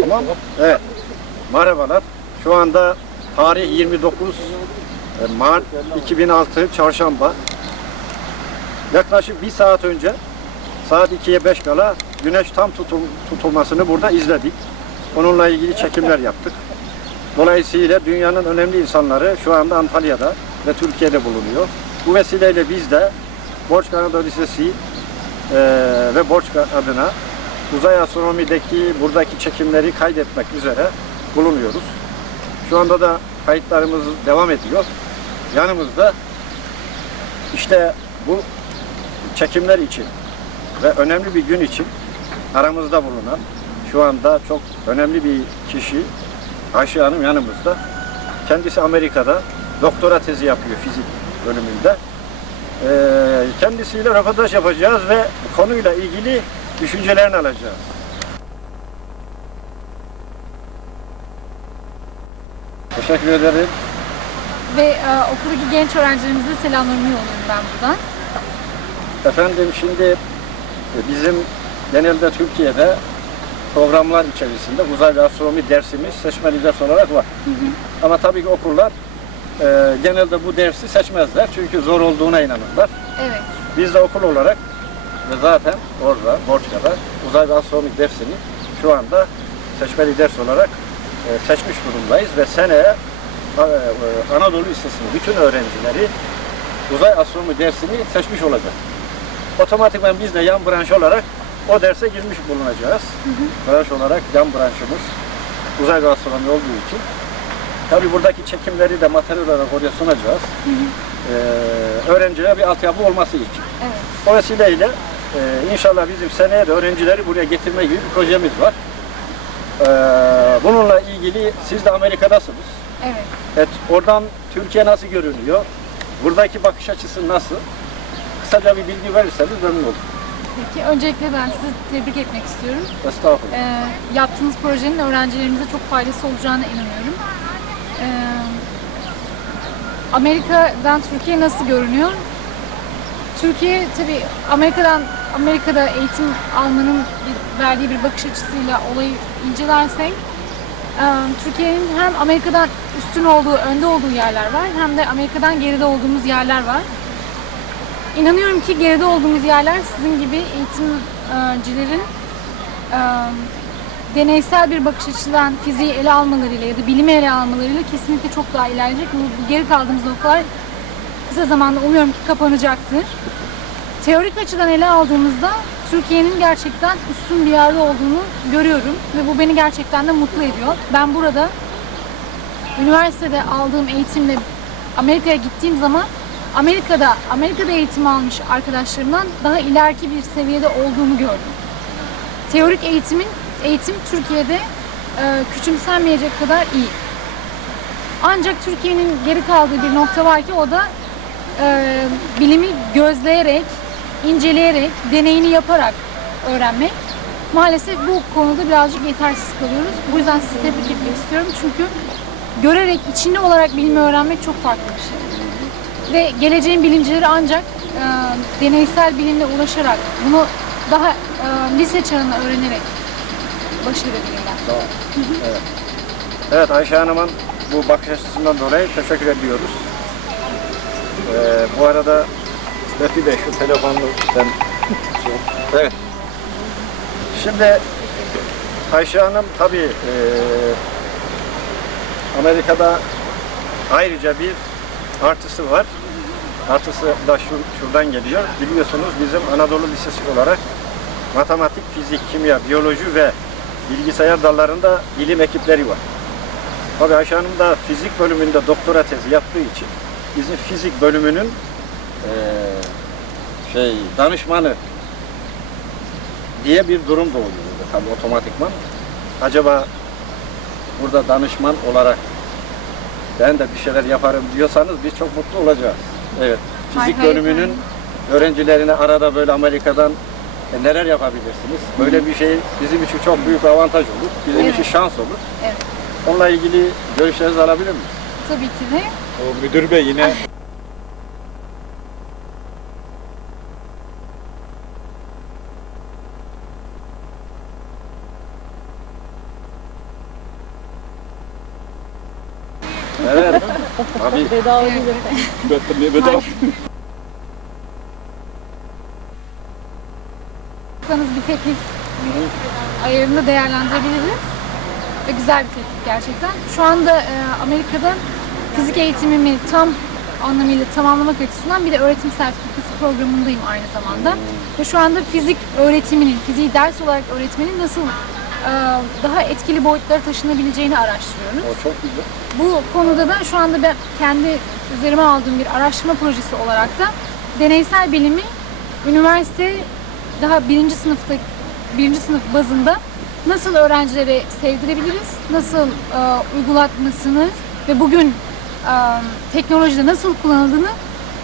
Tamam. Evet. Merhabalar. Şu anda tarih 29 Mart 2006 Çarşamba. Yaklaşık bir saat önce saat 2'ye 5 kala güneş tam tutul, tutulmasını burada izledik. Onunla ilgili çekimler yaptık. Dolayısıyla dünyanın önemli insanları şu anda Antalya'da ve Türkiye'de bulunuyor. Bu vesileyle biz de Borçka Anadolu Lisesi eee, ve Borçka adına uzay astronomideki buradaki çekimleri kaydetmek üzere bulunuyoruz. Şu anda da kayıtlarımız devam ediyor. Yanımızda işte bu çekimler için ve önemli bir gün için aramızda bulunan şu anda çok önemli bir kişi Ayşe Hanım yanımızda. Kendisi Amerika'da doktora tezi yapıyor fizik bölümünde. Ee, kendisiyle röportaj yapacağız ve konuyla ilgili düşüncelerini alacağız. Teşekkür ederim. Ve e, okuldaki genç öğrencilerimize selamlarımı yolluyorum ben buradan. Efendim şimdi e, bizim genelde Türkiye'de programlar içerisinde uzay ve astronomi dersimiz seçmeli ders olarak var. Ama tabii ki okullar e, genelde bu dersi seçmezler çünkü zor olduğuna inanırlar. Evet. Biz de okul olarak ve zaten orada Borçka'da uzay ve astronomi dersini şu anda seçmeli ders olarak e, seçmiş durumdayız ve seneye e, e, Anadolu Lisesi'nin bütün öğrencileri uzay astronomi dersini seçmiş olacak. Otomatikman biz de yan branş olarak o derse girmiş bulunacağız. Branş olarak yan branşımız uzay ve astronomi olduğu için. Tabi buradaki çekimleri de materyal olarak oraya sunacağız. Ee, öğrencilere bir altyapı olması için. Evet. O vesileyle e, inşallah bizim seneye de öğrencileri buraya getirme gibi bir projemiz var. Ee, bununla ilgili siz de Amerika'dasınız. Evet. Evet, oradan Türkiye nasıl görünüyor? Buradaki bakış açısı nasıl? Kısaca bir bilgi verirseniz memnun olurum. Peki öncelikle ben sizi tebrik etmek istiyorum. Estağfurullah. Ee, yaptığınız projenin öğrencilerimize çok faydası olacağına inanıyorum. Ee, Amerika'dan Türkiye nasıl görünüyor? Türkiye tabii Amerika'dan Amerika'da eğitim almanın verdiği bir bakış açısıyla olayı incelersek e, Türkiye'nin hem Amerika'dan üstün olduğu, önde olduğu yerler var hem de Amerika'dan geride olduğumuz yerler var. İnanıyorum ki geride olduğumuz yerler sizin gibi eğitimcilerin e, deneysel bir bakış açıdan fiziği ele almalarıyla ya da bilimi ele almalarıyla kesinlikle çok daha ilerleyecek. Bu geri kaldığımız noktalar kısa zamanda umuyorum ki kapanacaktır. Teorik açıdan ele aldığımızda Türkiye'nin gerçekten üstün bir yerde olduğunu görüyorum ve bu beni gerçekten de mutlu ediyor. Ben burada üniversitede aldığım eğitimle Amerika'ya gittiğim zaman Amerika'da Amerika'da eğitim almış arkadaşlarımdan daha ileriki bir seviyede olduğumu gördüm. Teorik eğitimin eğitim Türkiye'de e, küçümsenmeyecek kadar iyi. Ancak Türkiye'nin geri kaldığı bir nokta var ki o da e, bilimi gözleyerek, inceleyerek, deneyini yaparak öğrenmek. Maalesef bu konuda birazcık yetersiz kalıyoruz. Bu yüzden sizi tebrik etmek istiyorum. Çünkü görerek, içinde olarak bilimi öğrenmek çok farklı bir şey. Ve geleceğin bilimcileri ancak e, deneysel bilimle ulaşarak, bunu daha e, lise çağında öğrenerek başarabilirler. Evet. evet Ayşe Hanım'ın bu bakış açısından dolayı teşekkür ediyoruz. Ee, bu arada Lütfi Bey şu telefonunu ben Evet. Şimdi Ayşe Hanım tabii e, Amerika'da ayrıca bir artısı var. Artısı da şu, şuradan geliyor. Biliyorsunuz bizim Anadolu Lisesi olarak matematik, fizik, kimya, biyoloji ve bilgisayar dallarında bilim ekipleri var. Tabii Ayşe Hanım da fizik bölümünde doktora tezi yaptığı için bizim fizik bölümünün eee, şey danışmanı diye bir durum doğuyor burada tabii otomatikman. Acaba burada danışman olarak ben de bir şeyler yaparım diyorsanız biz çok mutlu olacağız. Evet. Hay Fizik hay bölümünün efendim. öğrencilerine arada böyle Amerika'dan e, neler yapabilirsiniz? Böyle bir şey bizim için çok büyük avantaj olur. Bizim Evet. için şans olur. Evet. Onunla ilgili görüşlerinizi alabilir miyiz? Tabii ki de. O müdür bey yine Evet. Tabii. Bedava değil Bedava. Yaptığınız bir teklif ayarında değerlendirebiliriz. Ve güzel bir teklif gerçekten. Şu anda e, Amerika'da fizik eğitimimi tam anlamıyla tamamlamak açısından bir de öğretim sertifikası programındayım aynı zamanda. Ve şu anda fizik öğretiminin, fiziği ders olarak öğretmenin nasıl daha etkili boyutlara taşınabileceğini araştırıyoruz. O çok güzel. Bu konuda da şu anda ben kendi üzerime aldığım bir araştırma projesi olarak da deneysel bilimi üniversite daha birinci sınıfta birinci sınıf bazında nasıl öğrencilere sevdirebiliriz, nasıl e, uygulatmasını ve bugün e, teknolojide nasıl kullanıldığını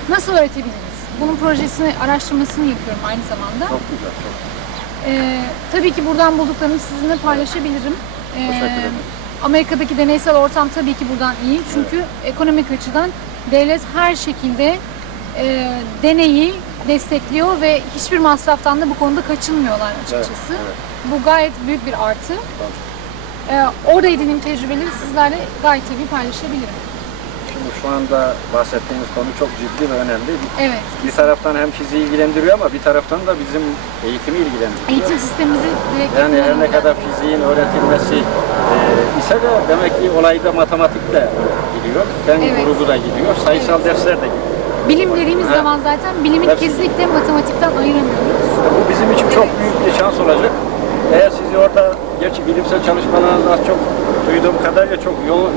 nasıl öğretebiliriz? Bunun projesini, araştırmasını yapıyorum aynı zamanda. Çok güzel. Çok Ee, tabii ki buradan bulduklarımı sizinle paylaşabilirim. Ee, Teşekkür ederim. Amerika'daki deneysel ortam tabii ki buradan iyi. Çünkü ekonomik açıdan devlet her şekilde e, deneyi destekliyor ve hiçbir masraftan da bu konuda kaçınmıyorlar açıkçası. Evet, evet. Bu gayet büyük bir artı. Ee, orada edindiğim tecrübeleri sizlerle gayet tabii paylaşabilirim. Şimdi şu anda bahsettiğimiz konu çok ciddi ve önemli. Evet, Bir taraftan hem fiziği ilgilendiriyor ama bir taraftan da bizim eğitimi ilgilendiriyor. eğitim sistemimizi direkt Yani her ne kadar fiziğin öğretilmesi e, ise de demek ki olayda matematik de gidiyor, fen Evet. grubu da gidiyor, sayısal dersler de gidiyor. Bilim dediğimiz Ha. zaman zaten bilimin Hepsi. kesinlikle matematikten ayıramıyoruz. Bu bizim için çok Evet. büyük bir şans olacak. Eğer sizi orada, gerçi bilimsel çalışmalarınız az çok duyduğum kadarıyla çok yoğun.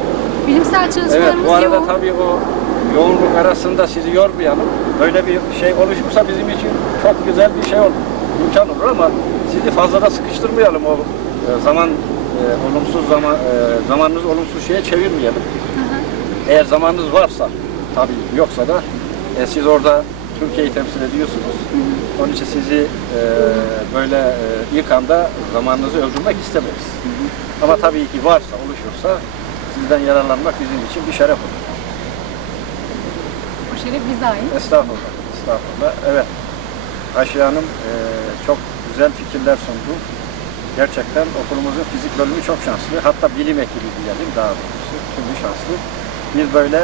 Bilimsel Evet, çalışmalarımız bu arada yoğun. tabii o yoğunluk arasında sizi yormayalım. Böyle bir şey oluşursa bizim için çok güzel bir şey olur. İmkan olur ama sizi fazla da sıkıştırmayalım o e, zaman e, olumsuz zaman e, zamanınızı olumsuz şeye çevirmeyelim. Hı hı. Eğer zamanınız varsa, tabii yoksa da e, siz orada Türkiye'yi temsil ediyorsunuz. Onun için sizi e, böyle e, ilk anda zamanınızı öldürmek istemeyiz. Ama tabii ki varsa, oluşursa sizden yararlanmak bizim için bir şeref olur. O şeref bize ait. Estağfurullah, estağfurullah. Evet, Ayşe Hanım e, çok güzel fikirler sundu. Gerçekten okulumuzun fizik bölümü çok şanslı. Hatta bilim ekibi diyelim daha doğrusu. Şimdi şanslı. Biz böyle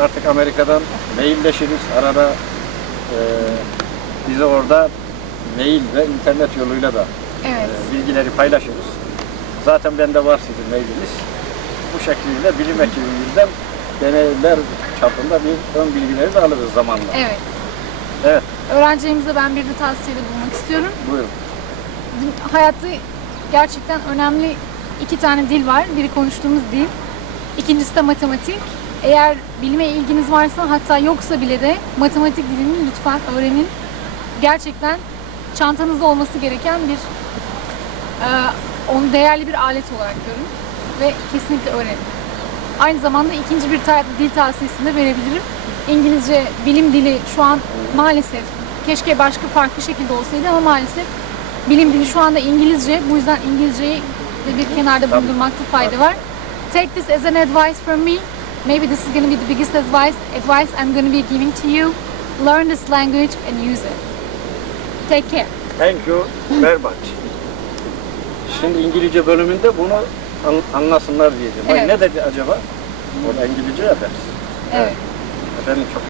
artık Amerika'dan mailleşiriz. Arada e, bize orada mail ve internet yoluyla da Evet. e, bilgileri paylaşırız. Zaten bende var sizin mailiniz. Bu şekilde bilim ekibimizden deneyler çapında bir ön bilgileri de alırız zamanla. Evet. Evet, Öğrencilerimize ben bir de tavsiyede bulunmak istiyorum. buyurun. Hayatta gerçekten önemli iki tane dil var. Biri konuştuğumuz dil. İkincisi de matematik. Eğer bilime ilginiz varsa hatta yoksa bile de matematik dilini lütfen öğrenin. Gerçekten çantanızda olması gereken bir e, onu değerli bir alet olarak görün ve kesinlikle öğrenin. Aynı zamanda ikinci bir dil tavsiyesini de verebilirim. İngilizce bilim dili şu an maalesef keşke başka farklı şekilde olsaydı ama maalesef bilim dili şu anda İngilizce. Bu yüzden İngilizceyi de bir kenarda bulundurmakta fayda var. Take this as an advice from me. Maybe this is going to be the biggest advice advice I'm going to be giving to you. Learn this language and use it. Take care. Thank you very much. Şimdi İngilizce bölümünde bunu an- anlasınlar diyeceğim. Ay, Evet. Ne dedi acaba? Orada İngilizce ya ders. Evet. Efendim çok